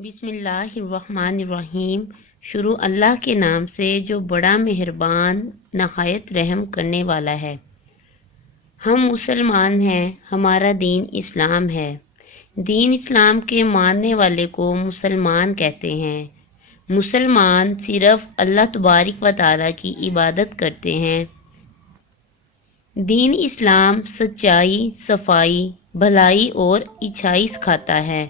بسم اللہ الرحمن الرحیم۔ شروع اللہ کے نام سے جو بڑا مہربان نہایت رحم کرنے والا ہے۔ ہم مسلمان ہیں، ہمارا دین اسلام ہے۔ دین اسلام کے ماننے والے کو مسلمان کہتے ہیں۔ مسلمان صرف اللہ تبارک و تعالیٰ کی عبادت کرتے ہیں۔ دین اسلام سچائی، صفائی، بھلائی اور اچھائی سکھاتا ہے۔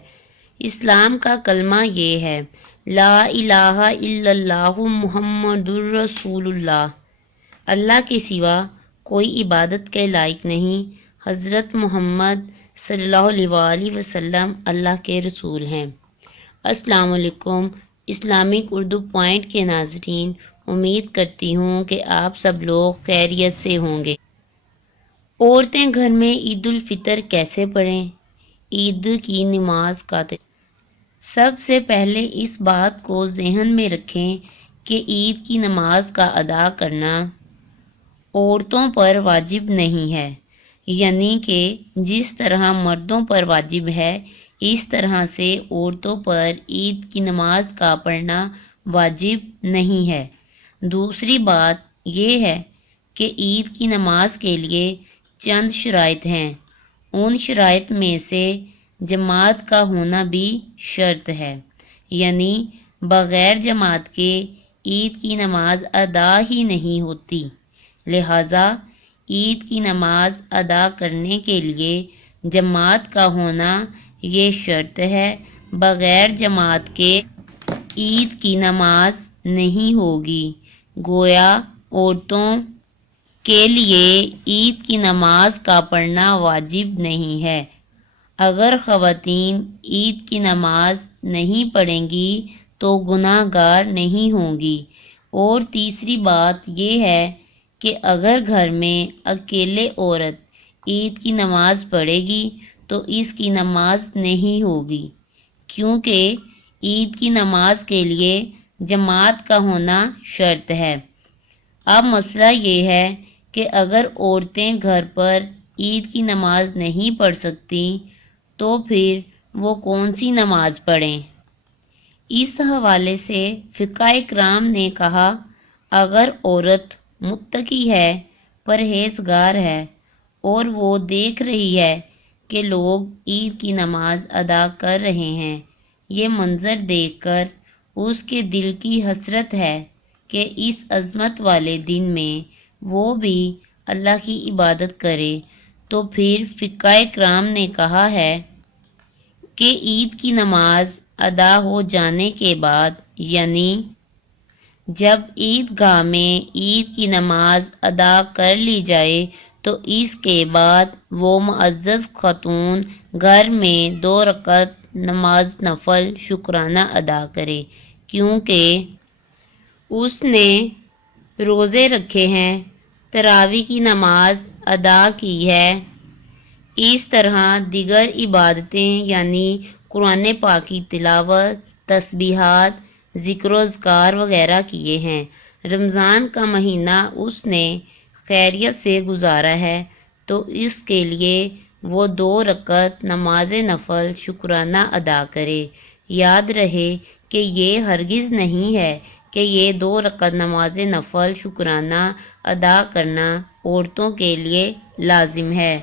اسلام کا کلمہ یہ ہے: لا الہ الا اللہ محمد الرسول اللہ۔ اللہ کے سوا کوئی عبادت کے لائق نہیں۔ حضرت محمد صلی اللہ علیہ وآلہ وسلم اللہ کے رسول ہیں۔ السلام علیکم اسلامک اردو پوائنٹ کے ناظرین، امید کرتی ہوں کہ آپ سب لوگ خیریت سے ہوں گے۔ عورتیں گھر میں عید الفطر کیسے پڑھیں؟ عید کی نماز کا سب سے پہلے اس بات کو ذہن میں رکھیں کہ عید کی نماز کا ادا کرنا عورتوں پر واجب نہیں ہے، یعنی کہ جس طرح مردوں پر واجب ہے اس طرح سے عورتوں پر عید کی نماز کا پڑھنا واجب نہیں ہے۔ دوسری بات یہ ہے کہ عید کی نماز کے لیے چند شرائط ہیں۔ ان شرائط میں سے جماعت کا ہونا بھی شرط ہے، یعنی بغیر جماعت کے عید کی نماز ادا ہی نہیں ہوتی۔ لہٰذا عید کی نماز ادا کرنے کے لیے جماعت کا ہونا یہ شرط ہے۔ بغیر جماعت کے عید کی نماز نہیں ہوگی۔ گویا عورتوں کے لیے عید کی نماز کا پڑھنا واجب نہیں ہے۔ اگر خواتین عید کی نماز نہیں پڑھیں گی تو گناہ گار نہیں ہوں گی۔ اور تیسری بات یہ ہے کہ اگر گھر میں اکیلے عورت عید کی نماز پڑھے گی تو اس کی نماز نہیں ہوگی، کیونکہ عید کی نماز کے لیے جماعت کا ہونا شرط ہے۔ اب مسئلہ یہ ہے کہ اگر عورتیں گھر پر عید کی نماز نہیں پڑھ سکتی تو پھر وہ کون سی نماز پڑھیں؟ اس حوالے سے فقہ کرام نے کہا، اگر عورت متقی ہے، پرہیزگار ہے اور وہ دیکھ رہی ہے کہ لوگ عید کی نماز ادا کر رہے ہیں، یہ منظر دیکھ کر اس کے دل کی حسرت ہے کہ اس عظمت والے دن میں وہ بھی اللہ کی عبادت کرے، تو پھر فقہ کرام نے کہا ہے کہ عید کی نماز ادا ہو جانے کے بعد، یعنی جب عید گاہ میں عید کی نماز ادا کر لی جائے تو اس کے بعد وہ معزز خاتون گھر میں 2 رکعت نماز نفل شکرانہ ادا کرے، کیونکہ اس نے روزے رکھے ہیں، تراویح کی نماز ادا کی ہے۔ اس طرح دیگر عبادتیں یعنی قرآن پاک کی تلاوت، تسبیحات، ذکر و اذکار وغیرہ کیے ہیں۔ رمضان کا مہینہ اس نے خیریت سے گزارا ہے تو اس کے لیے وہ 2 رکعت نماز نفل شکرانہ ادا کرے۔ یاد رہے کہ یہ ہرگز نہیں ہے کہ یہ 2 رکعت نماز نفل شکرانہ ادا کرنا عورتوں کے لیے لازم ہے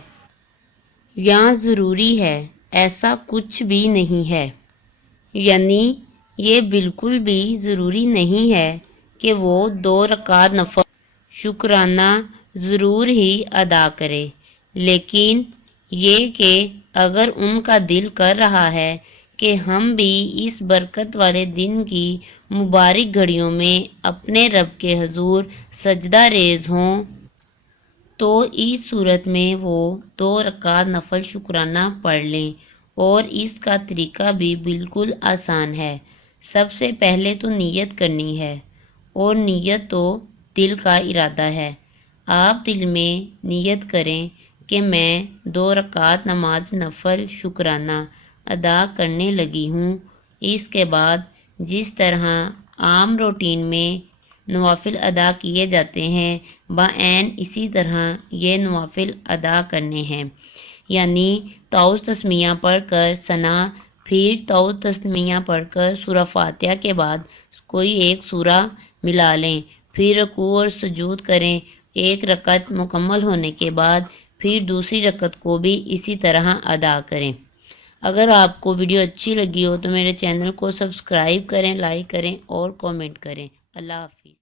یا ضروری ہے، ایسا کچھ بھی نہیں ہے۔ یعنی یہ بالکل بھی ضروری نہیں ہے کہ وہ 2 رکعت نفل شکرانہ ضرور ہی ادا کرے، لیکن یہ کہ اگر ان کا دل کر رہا ہے کہ ہم بھی اس برکت والے دن کی مبارک گھڑیوں میں اپنے رب کے حضور سجدہ ریز ہوں، تو اس صورت میں وہ 2 رکعت نفل شکرانہ پڑھ لیں۔ اور اس کا طریقہ بھی بالکل آسان ہے۔ سب سے پہلے تو نیت کرنی ہے، اور نیت تو دل کا ارادہ ہے۔ آپ دل میں نیت کریں کہ میں 2 رکعت نماز نفل شکرانہ ادا کرنے لگی ہوں۔ اس کے بعد جس طرح عام روٹین میں نوافل ادا کیے جاتے ہیں، بعین اسی طرح یہ نوافل ادا کرنے ہیں، یعنی تعوذ تسمیہ پڑھ کر ثنا پھر تو تسمیہ پڑھ کر سورہ فاتحہ کے بعد کوئی ایک سورہ ملا لیں، پھر رکوع اور سجود کریں۔ ایک رکعت مکمل ہونے کے بعد پھر دوسری رکعت کو بھی اسی طرح ادا کریں۔ اگر آپ کو ویڈیو اچھی لگی ہو تو میرے چینل کو سبسکرائب کریں، لائک کریں اور کامنٹ کریں۔ اللہ حافظ۔